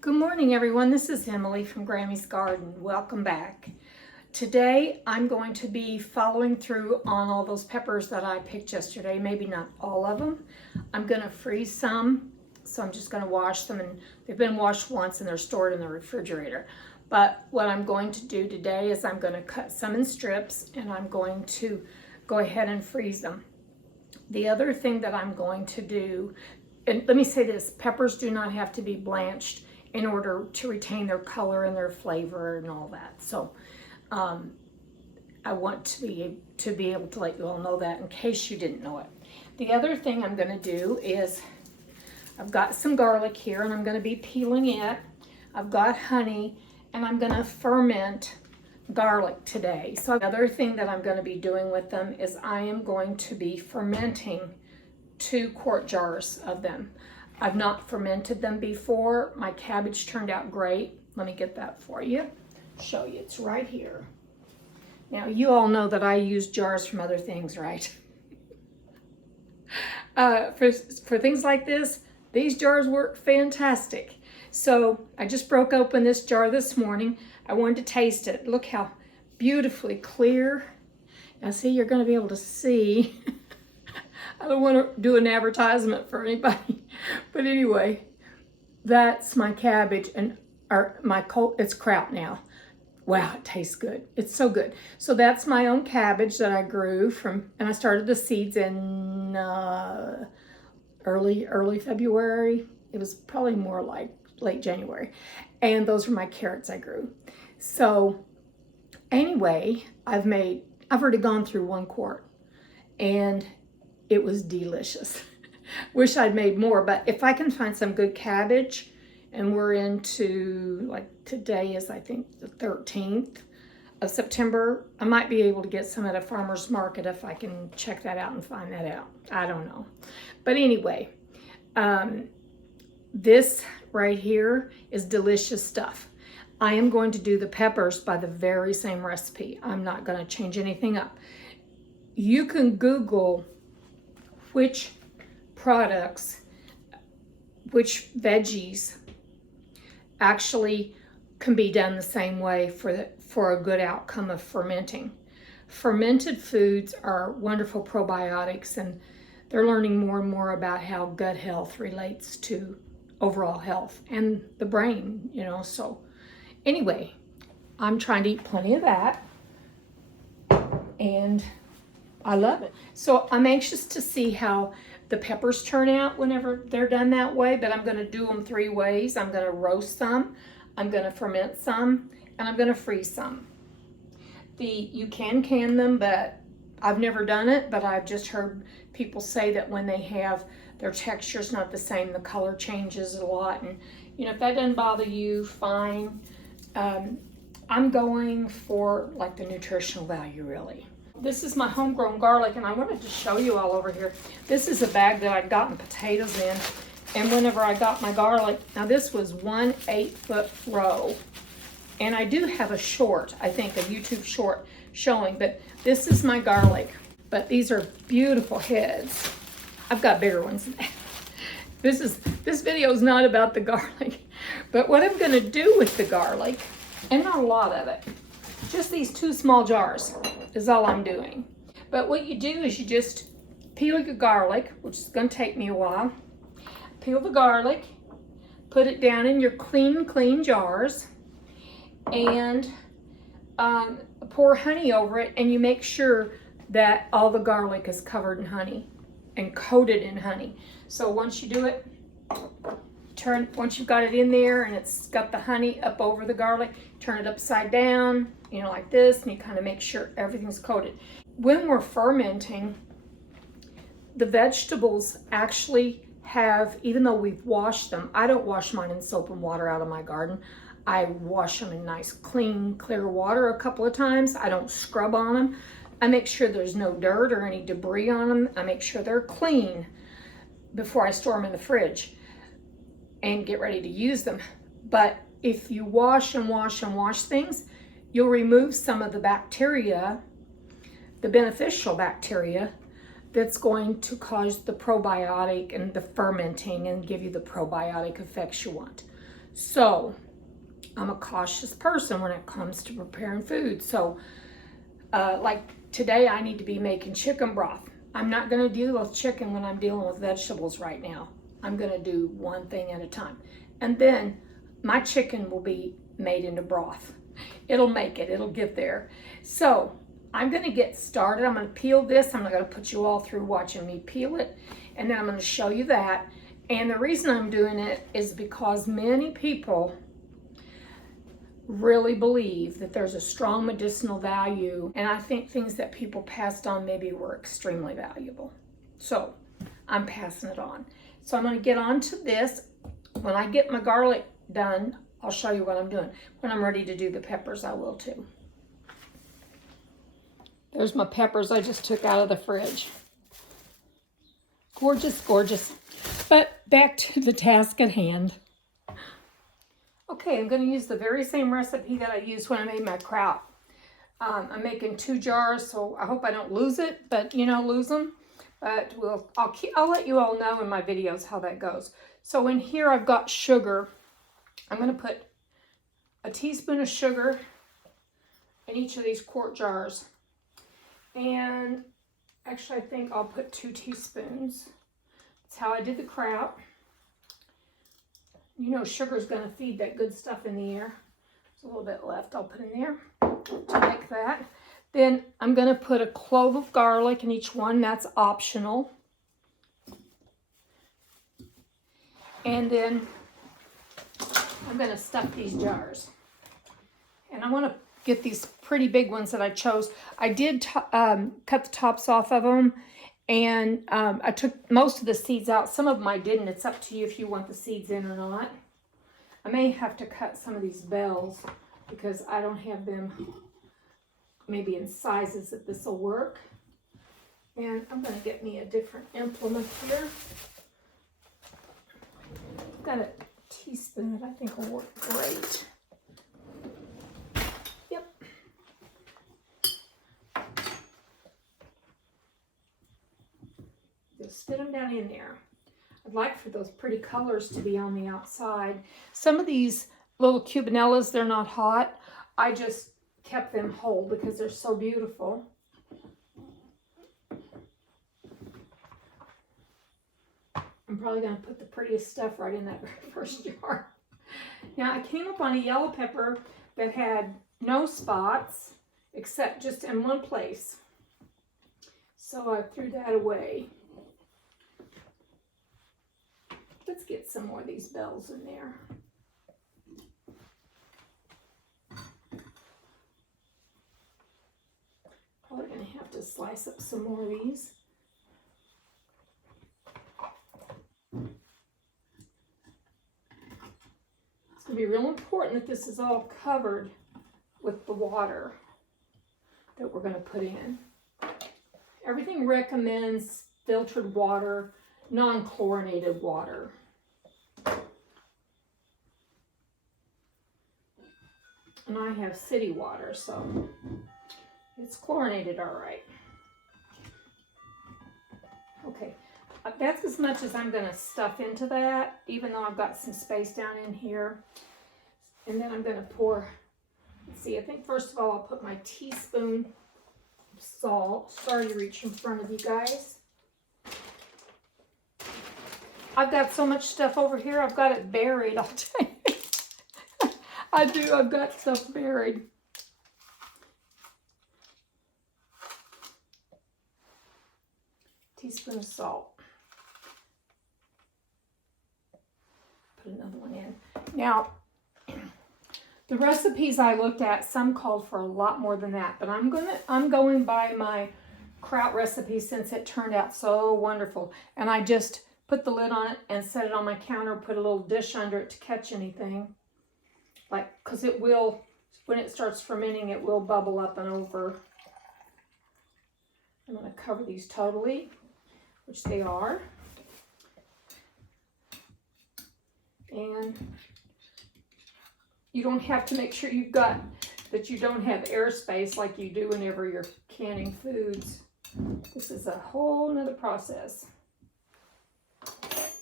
Good morning, everyone. This is Emily from Grammy's Garden. Welcome back. Today, I'm going to be following through on all those peppers that I picked yesterday. Maybe not all of them. I'm going to freeze some, so I'm just going to wash them. And they've been washed once and they're stored in the refrigerator. But what I'm going to do today is I'm going to cut some in strips and I'm going to go ahead and freeze them. The other thing that I'm going to do, and let me say this, peppers do not have to be blanched in order to retain their color and their flavor and all that. So I want to be able to let you all know that in case you didn't know it. The other thing I'm going to do is I've got some garlic here and I'm going to be peeling it. I've got honey and I'm going to ferment garlic today. So the other thing that I'm going to be doing with them is I am going to be fermenting 2-quart jars of them. I've not fermented them before. My cabbage turned out great. Let me get that for you. Show you, it's right here. Now you all know that I use jars from other things, right? For things like this, these jars work fantastic. So I just broke open this jar this morning. I wanted to taste it. Look how beautifully clear. Now see, you're going to be able to see. I don't want to do an advertisement for anybody, but anyway, that's my cabbage and it's kraut now. Wow, it tastes good. It's so good. So that's my own cabbage that I grew from, and I started the seeds in early February. It was probably more like late January, and those were my carrots I grew. So anyway, I've already gone through 1 quart, and it was delicious. Wish I'd made more, but if I can find some good cabbage, and we're into, like, today is I think the 13th of September, I might be able to get some at a farmer's market if I can check that out and find that out. I don't know. But anyway, this right here is delicious stuff. I am going to do the peppers by the very same recipe. I'm not going to change anything up. You can Google which products, which veggies actually can be done the same way for a good outcome of fermenting. Fermented foods are wonderful probiotics, and they're learning more and more about how gut health relates to overall health and the brain, So anyway, I'm trying to eat plenty of that, and I love it. So I'm anxious to see how the peppers turn out whenever they're done that way, but I'm going to do them 3 ways. I'm going to roast some, I'm going to ferment some, and I'm going to freeze some. You can them, but I've never done it, but I've just heard people say that when they have their texture's not the same, the color changes a lot, and if that doesn't bother you, fine. I'm going for like the nutritional value, really. This is my homegrown garlic, and I wanted to show you all over here. This is a bag that I'd gotten potatoes in, and whenever I got my garlic, now this was 1 8-foot row, and I do have a short, I think a YouTube short showing, but this is my garlic. But these are beautiful heads. I've got bigger ones than that. This video is not about the garlic, but what I'm going to do with the garlic, and not a lot of it, just these 2 small jars is all I'm doing. But what you do is you just peel your garlic, which is going to take me a while. Peel the garlic, put it down in your clean jars, and pour honey over it, and you make sure that all the garlic is covered in honey and coated in honey. So once you do it, once you've got it in there and it's got the honey up over the garlic, turn it upside down, like this, and you kind of make sure everything's coated. When we're fermenting, the vegetables actually have, even though we've washed them, I don't wash mine in soap and water out of my garden. I wash them in nice, clean, clear water a couple of times. I don't scrub on them. I make sure there's no dirt or any debris on them. I make sure they're clean before I store them in the fridge and get ready to use them. But if you wash and wash and wash things, you'll remove some of the bacteria, the beneficial bacteria, that's going to cause the probiotic and the fermenting and give you the probiotic effects you want. So I'm a cautious person when it comes to preparing food. So like today I need to be making chicken broth. I'm not going to deal with chicken when I'm dealing with vegetables right now. I'm going to do one thing at a time. And then my chicken will be made into broth. It'll get there. So I'm going to get started. I'm going to peel this. I'm not going to put you all through watching me peel it. And then I'm going to show you that. And the reason I'm doing it is because many people really believe that there's a strong medicinal value, and I think things that people passed on maybe were extremely valuable. So I'm passing it on. So I'm going to get on to this. When I get my garlic done, I'll show you what I'm doing. When I'm ready to do the peppers, I will too. There's my peppers I just took out of the fridge. Gorgeous, gorgeous. But back to the task at hand. Okay, I'm going to use the very same recipe that I used when I made my kraut. I'm making 2 jars, so I hope I don't lose it, but lose them. But I'll let you all know in my videos how that goes. So in here I've got sugar. I'm going to put a teaspoon of sugar in each of these quart jars. And actually I think I'll put 2 teaspoons. That's how I did the kraut. Sugar's going to feed that good stuff in the air. There's a little bit left I'll put in there to make that. Then I'm going to put a clove of garlic in each one. That's optional. And then I'm going to stuff these jars. And I want to get these pretty big ones that I chose. I did cut the tops off of them. And I took most of the seeds out. Some of them I didn't. It's up to you if you want the seeds in or not. I may have to cut some of these bells because I don't have them maybe in sizes that this will work. And I'm going to get me a different implement here. I've got a teaspoon that I think will work great. Just fit them down in there. I'd like for those pretty colors to be on the outside. Some of these little cubanellas, they're not hot. I just kept them whole because they're so beautiful. I'm probably going to put the prettiest stuff right in that very first jar. Now I came up on a yellow pepper that had no spots except just in one place. So I threw that away. Let's get some more of these bells in there. Probably going to have to slice up some more of these. It's going to be real important that this is all covered with the water that we're going to put in. Everything recommends filtered water, non-chlorinated water. And I have city water, so it's chlorinated all right. Okay, that's as much as I'm going to stuff into that, even though I've got some space down in here. And then I'm going to pour, let's see, I think first of all I'll put my teaspoon of salt. Sorry to reach in front of you guys. I've got so much stuff over here, I've got it buried, I'll tell you. I do, I've got stuff buried. Teaspoon of salt. Put another one in. Now, the recipes I looked at, some called for a lot more than that, but I'm going by my kraut recipe since it turned out so wonderful. And I just put the lid on it and set it on my counter, put a little dish under it to catch anything. Because it will, when it starts fermenting, it will bubble up and over. I'm going to cover these totally, which they are. And you don't have to make sure you've got, that you don't have airspace like you do whenever you're canning foods. This is a whole nother process.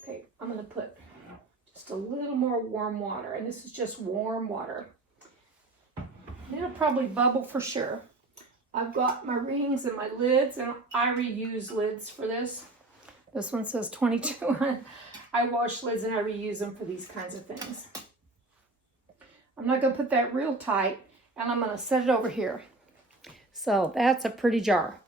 Okay, I'm going to put just just a little more warm water. And this is just warm water. It'll probably bubble for sure. I've got my rings and my lids, and I reuse lids for this. This one says 22. I wash lids and I reuse them for these kinds of things. I'm not going to put that real tight, and I'm going to set it over here. So that's a pretty jar.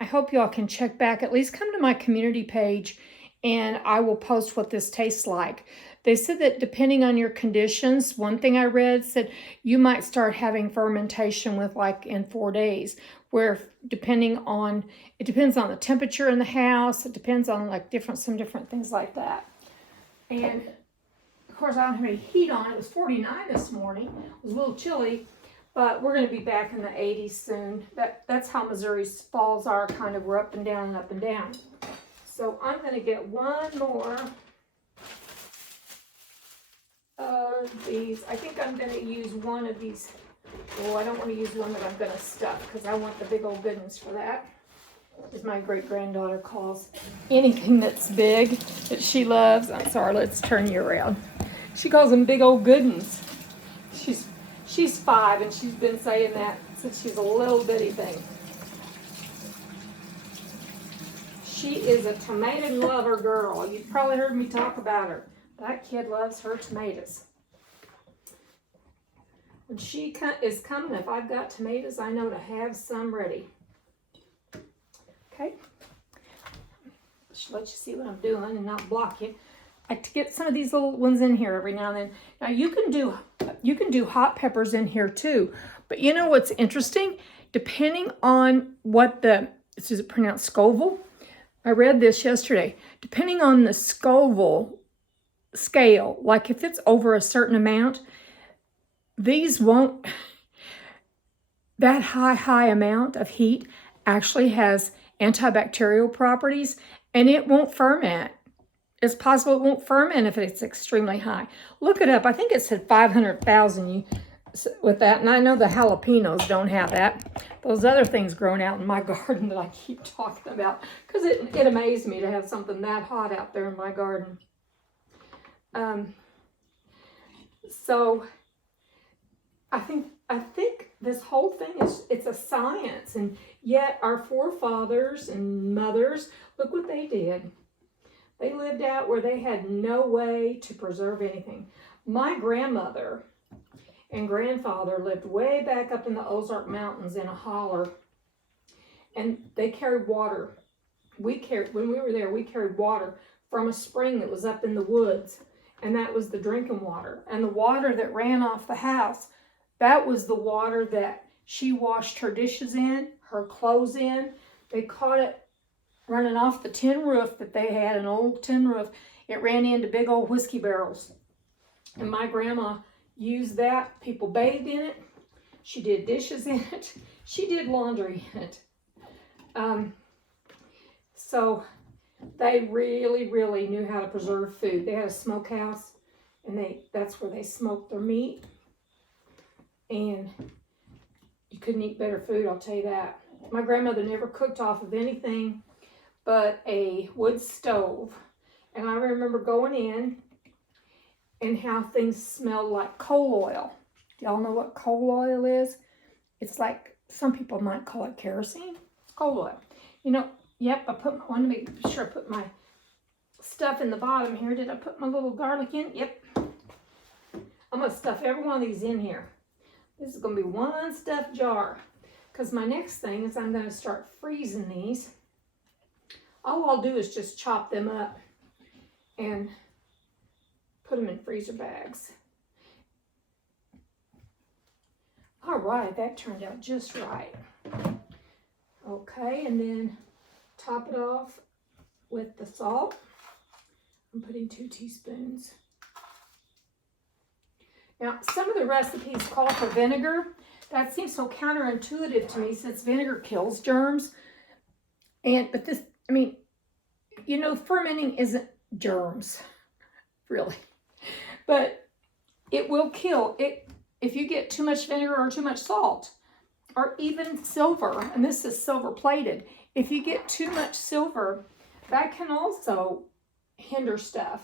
I hope y'all can check back. At least come to my community page, and I will post what this tastes like. They said that depending on your conditions, one thing I read said you might start having fermentation with like in 4 days, where it depends on the temperature in the house. It depends on like some different things like that. And of course, I don't have any heat on. It was 49 this morning. It was a little chilly, but we're going to be back in the 80s soon. That's how Missouri's falls are, kind of. We're up and down and up and down. So I'm going to get one more of these. I think I'm going to use one of these. Oh, I don't want to use one that I'm going to stuff because I want the big old goodness for that. As my great-granddaughter calls anything that's big that she loves. I'm sorry, let's turn you around. She calls them big old goodens. She's 5 and she's been saying that since she's a little bitty thing. She is a tomato lover girl. You've probably heard me talk about her. That kid loves her tomatoes. When she is coming, if I've got tomatoes, I know to have some ready. Okay. Just let you see what I'm doing and not block you. I like to get some of these little ones in here every now and then. Now you can do hot peppers in here too. But you know what's interesting? Depending on what is it pronounced Scoville? I read this yesterday. Depending on the Scoville scale, like if it's over a certain amount, these won't, that high amount of heat actually has antibacterial properties, and it won't ferment. It's possible it won't ferment if it's extremely high. Look it up. I think it said 500,000 with that, and I know the jalapenos don't have that. Those other things growing out in my garden that I keep talking about, because it amazed me to have something that hot out there in my garden. So I think this whole thing it's a science, and yet our forefathers and mothers, look what they did. They lived out where they had no way to preserve anything. My grandmother and grandfather lived way back up in the Ozark Mountains in a holler, and they carried water. When we were there, we carried water from a spring that was up in the woods, and that was the drinking water. And the water that ran off the house, that was the water that she washed her dishes in, her clothes in. They caught it running off the tin roof that they had, an old tin roof. It ran into big old whiskey barrels. And my grandma used that. People bathed in it. She did dishes in it. She did laundry in it. So they really, really knew how to preserve food. They had a smokehouse, and that's where they smoked their meat. And you couldn't eat better food, I'll tell you that. My grandmother never cooked off of anything but a wood stove. And I remember going in and how things smelled like coal oil. Do y'all know what coal oil is? It's like, some people might call it kerosene. It's coal oil. You know, yep, I want to make sure I put my stuff in the bottom here. Did I put my little garlic in? Yep. I'm going to stuff every one of these in here. This is going to be one stuffed jar, because my next thing is I'm going to start freezing these. All I'll do is just chop them up and put them in freezer bags. All right, that turned out just right. Okay, and then top it off with the salt. I'm putting 2 teaspoons. Now, some of the recipes call for vinegar. That seems so counterintuitive to me, since vinegar kills germs. But this, I mean, you know, fermenting isn't germs, really. But it will kill it if you get too much vinegar or too much salt, or even silver. And this is silver plated. If you get too much silver, that can also hinder stuff.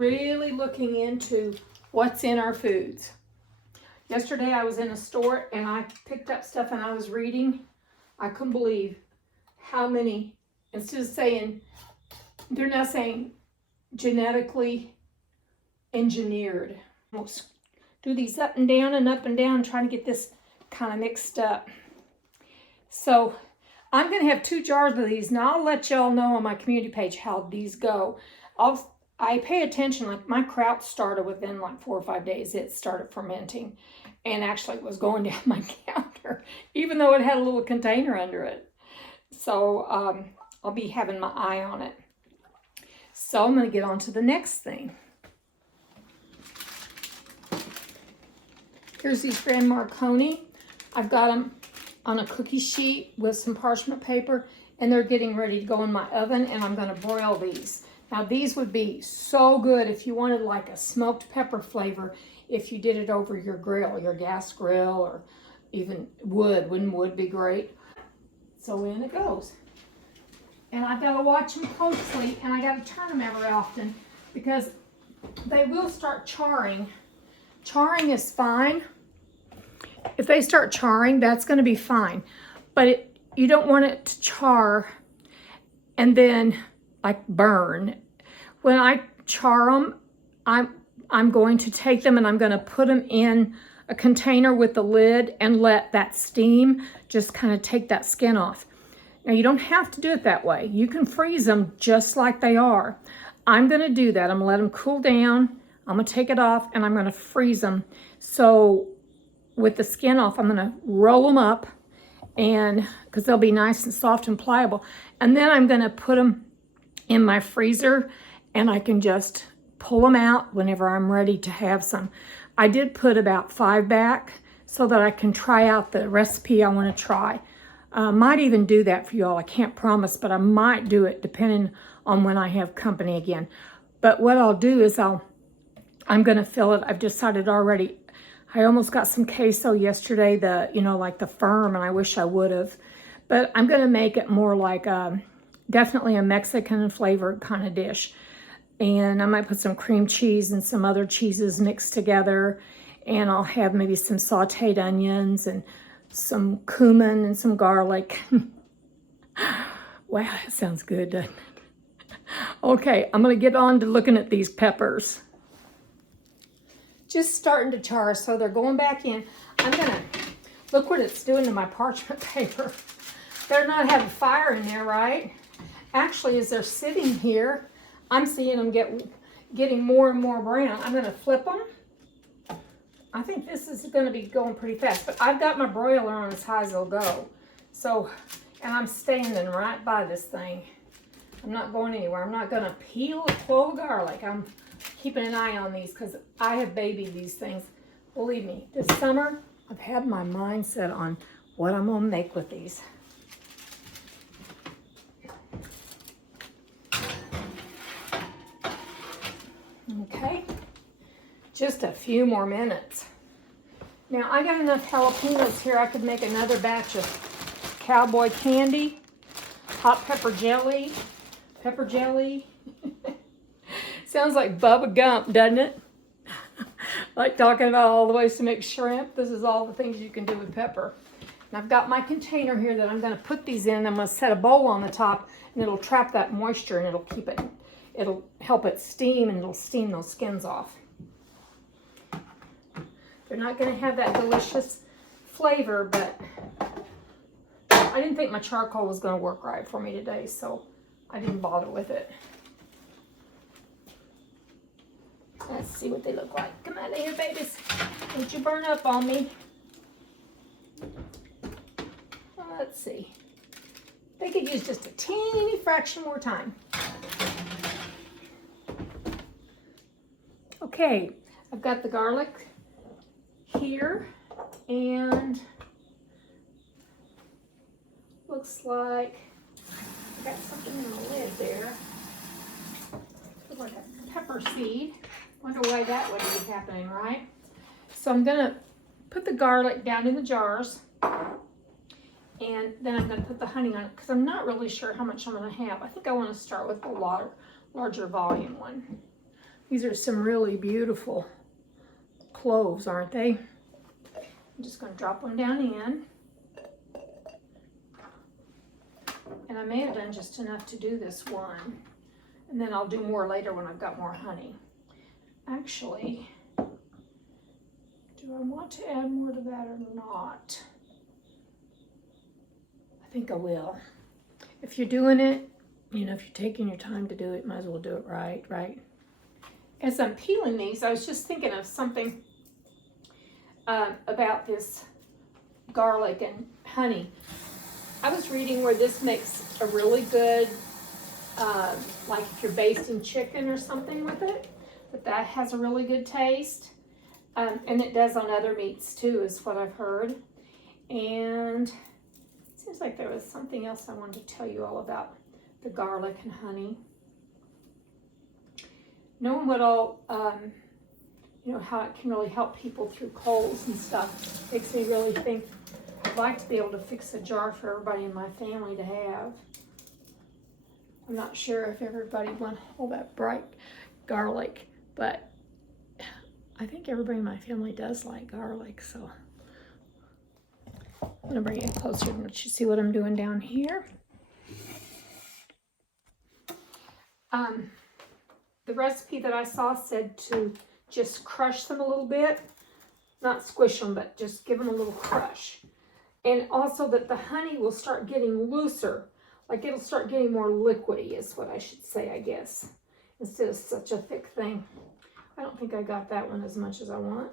Really looking into what's in our foods. Yesterday I was in a store and I picked up stuff and I was reading. I couldn't believe how many, instead of saying, they're now saying genetically engineered. We'll do these up and down, trying to get this kind of mixed up. So I'm going to have 2 jars of these. Now I'll let y'all know on my community page how these go. I pay attention, like my kraut started within like 4 or 5 days. It started fermenting and actually was going down my counter, even though it had a little container under it. So I'll be having my eye on it. So I'm going to get on to the next thing. Here's these Grand Marconi. I've got them on a cookie sheet with some parchment paper, and they're getting ready to go in my oven, and I'm going to broil these. Now these would be so good if you wanted like a smoked pepper flavor, if you did it over your grill, your gas grill, or even wood. Wouldn't wood be great? So in it goes. And I've got to watch them closely, and I got to turn them every often because they will start charring. Charring is fine. If they start charring, that's going to be fine. But you don't want it to char and then like burn. When I char them, I'm going to take them and I'm going to put them in a container with the lid and let that steam just kind of take that skin off. Now you don't have to do it that way. You can freeze them just like they are. I'm going to do that. I'm going to let them cool down. I'm going to take it off and I'm going to freeze them. So with the skin off, I'm going to roll them up, and because they'll be nice and soft and pliable. And then I'm going to put them in my freezer, and I can just pull them out whenever I'm ready to have some. I did put about 5 back so that I can try out the recipe I want to try. Might even do that for y'all. I can't promise, but I might do it depending on when I have company again. But what I'll do is I'm going to fill it. I've decided already. I almost got some queso yesterday, like the firm, and I wish I would have. But I'm going to make it more like definitely a Mexican flavored kind of dish. And I might put some cream cheese and some other cheeses mixed together. And I'll have maybe some sauteed onions and some cumin and some garlic. Wow, that sounds good, doesn't it? Okay, I'm going to get on to looking at these peppers. Just starting to char, so they're going back in. I'm going to look what it's doing to my parchment paper. They're not having fire in there, right? Actually, as they're sitting here, I'm seeing them getting more and more brown. I'm going to flip them. I think this is going to be going pretty fast, but I've got my broiler on as high as it'll go. So, and I'm standing right by this thing. I'm not going anywhere. I'm not going to peel a clove of garlic. I'm keeping an eye on these because I have babied these things. Believe me, this summer, I've had my mind set on what I'm going to make with these. Okay, just a few more minutes. Now I got enough jalapenos here. I could make another batch of cowboy candy, hot pepper jelly. Sounds like Bubba Gump, doesn't it? Like talking about all the ways to make shrimp. This is all the things you can do with pepper. And I've got my container here that I'm going to put these in. I'm going to set a bowl on the top, and it'll trap that moisture, and it'll keep it. It'll help it steam, and it'll steam those skins off. They're not going to have that delicious flavor, but I didn't think my charcoal was going to work right for me today, so I didn't bother with it. Let's see what they look like. Come out of here, babies. Don't you burn up on me. Let's see. They could use just a teeny fraction more time. Okay, I've got the garlic here, and looks like I got something in the lid there. Looks like a pepper seed. Wonder why that would be happening, right? So I'm gonna put the garlic down in the jars, and then I'm gonna put the honey on it because I'm not really sure how much I'm gonna have. I think I want to start with the larger volume one. These are some really beautiful cloves, aren't they? I'm just going to drop one down in. And I may have done just enough to do this one. And then I'll do more later when I've got more honey. Actually, do I want to add more to that or not? I think I will. If you're doing it, you know, if you're taking your time to do it, might as well do it right, right? As I'm peeling these, I was just thinking of something about this garlic and honey. I was reading where this makes a really good, like if you're basting chicken or something with it, that has a really good taste. And it does on other meats too, is what I've heard. And it seems like there was something else I wanted to tell you all about the garlic and honey. Knowing what all, you know, how it can really help people through colds and stuff makes me really think I'd like to be able to fix a jar for everybody in my family to have. I'm not sure if everybody wants all that bright garlic, but I think everybody in my family does like garlic, so I'm gonna bring it closer and let you see what I'm doing down here. The recipe that I saw said to just crush them a little bit, not squish them, but just give them a little crush. And also that the honey will start getting looser, like it'll start getting more liquidy is what I should say, I guess, instead of such a thick thing. I don't think I got that one as much as I want.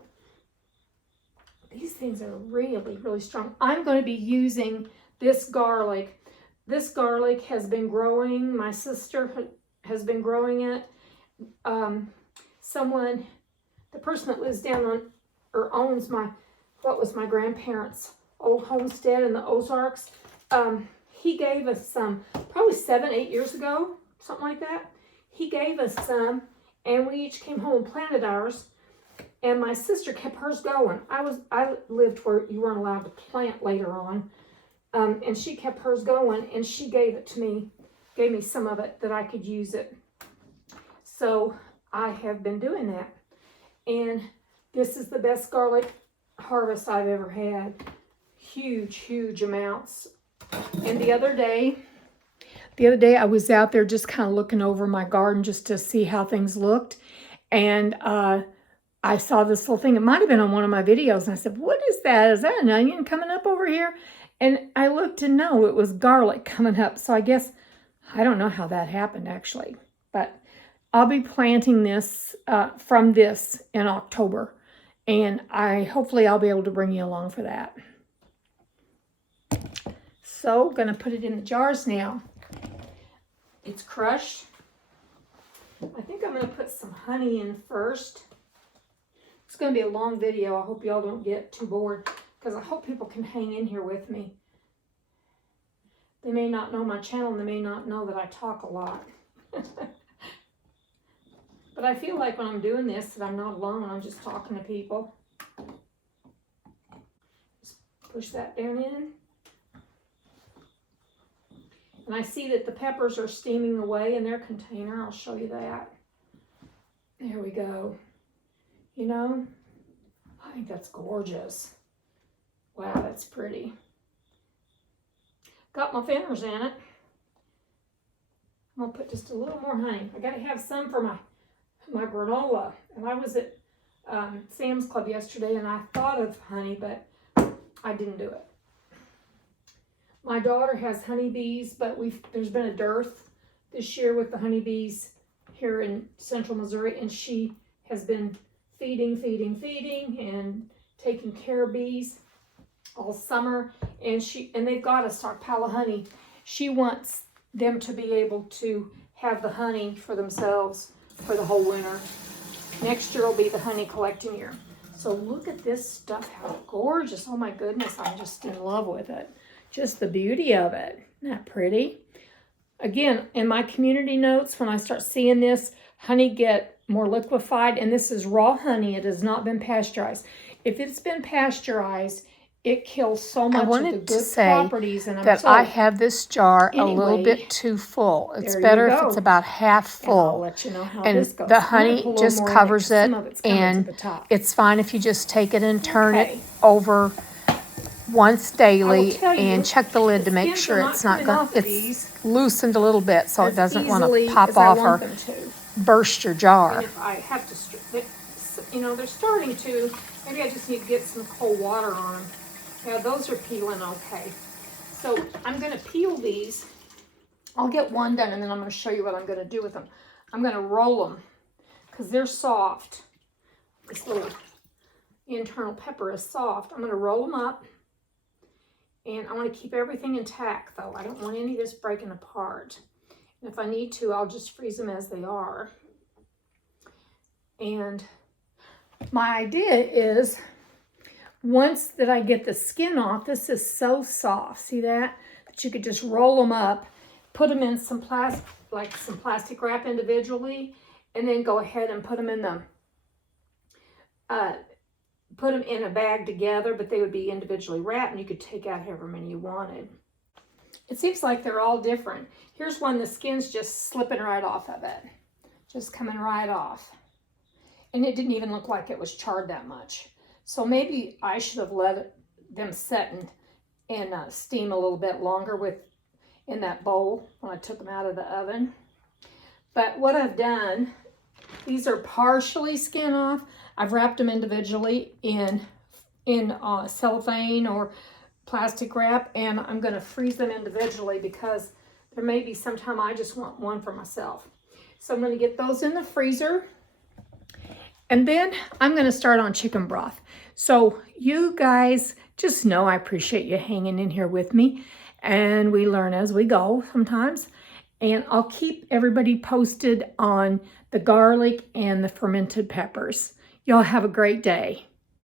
These things are really, really strong. I'm going to be using this garlic. This garlic has been growing. My sister has been growing it. The person that lives down on, or owns my grandparents' old homestead in the Ozarks, he gave us some, probably 7-8 years ago, something like that. He gave us some, and we each came home and planted ours, and my sister kept hers going. I lived where you weren't allowed to plant later on, and she kept hers going, and she gave it to me, gave me some of it that I could use it. So I have been doing that, and this is the best garlic harvest I've ever had. Huge amounts. And the other day I was out there just kind of looking over my garden just to see how things looked, and I saw this little thing. It might have been on one of my videos, and I said, what is that? Is that an onion coming up over here? And I looked and no, it was garlic coming up. So I guess, I don't know how that happened actually, but I'll be planting this from this in October, and hopefully I'll be able to bring you along for that. So, going to put it in the jars now. It's crushed. I think I'm going to put some honey in first. It's going to be a long video. I hope y'all don't get too bored, because I hope people can hang in here with me. They may not know my channel, and they may not know that I talk a lot. But I feel like when I'm doing this that I'm not alone. I'm just talking to people. Just push that down in. And I see that the peppers are steaming away in their container. I'll show you that. There we go. You know, I think that's gorgeous. Wow, that's pretty. Got my fingers in it. I'm going to put just a little more honey. I got to have some for my granola. And I was at Sam's Club yesterday, and I thought of honey, but I didn't do it. My daughter has honeybees, but there's been a dearth this year with the honeybees here in central Missouri, and she has been feeding and taking care of bees all summer, and they've got a stockpile of honey. She wants them to be able to have the honey for themselves for the whole winter. Next year will be the honey collecting year. So look at this stuff, how gorgeous. Oh my goodness, I'm just in love with it. Just the beauty of it. Isn't that pretty? Again, in my community notes, when I start seeing this honey get more liquefied, and this is raw honey, it has not been pasteurized. If it's been pasteurized, it kills so much of the wanted to good say properties. And that I have this jar a little Anyway, bit too full. It's there you better if go. it's about half And I'll full. let you know how And this goes. the I'm gonna honey put a little just more in it, covers 'cause it, some of it's coming to and the top. it's fine if you just take it and turn Okay. it over once daily tell you, and check the lid to make skins sure are it's not coming going off to, of it's these loosened a little bit so it as doesn't want easily to pop as I off want or them to. burst your And jar. if I have to, you know, they're starting to, maybe I just need to get some cold water on them. Yeah, those are peeling okay. So I'm going to peel these. I'll get one done, and then I'm going to show you what I'm going to do with them. I'm going to roll them because they're soft. This little internal pepper is soft. I'm going to roll them up, and I want to keep everything intact, though. I don't want any of this breaking apart. And if I need to, I'll just freeze them as they are. And my idea is, once that I get the skin off, this is so soft, see that? That you could just roll them up, put them in some plastic wrap individually, and then go ahead and put them in a bag together, but they would be individually wrapped, and you could take out however many you wanted. It seems like they're all different. Here's one, the skin's just slipping right off of it, just coming right off. And it didn't even look like it was charred that much. So maybe I should have let them set and steam a little bit longer in that bowl when I took them out of the oven. But what I've done, these are partially skin off. I've wrapped them individually in cellophane or plastic wrap, and I'm going to freeze them individually because there may be some time I just want one for myself. So I'm going to get those in the freezer. And then I'm going to start on chicken broth. So you guys just know I appreciate you hanging in here with me. And we learn as we go sometimes. And I'll keep everybody posted on the garlic and the fermented peppers. Y'all have a great day.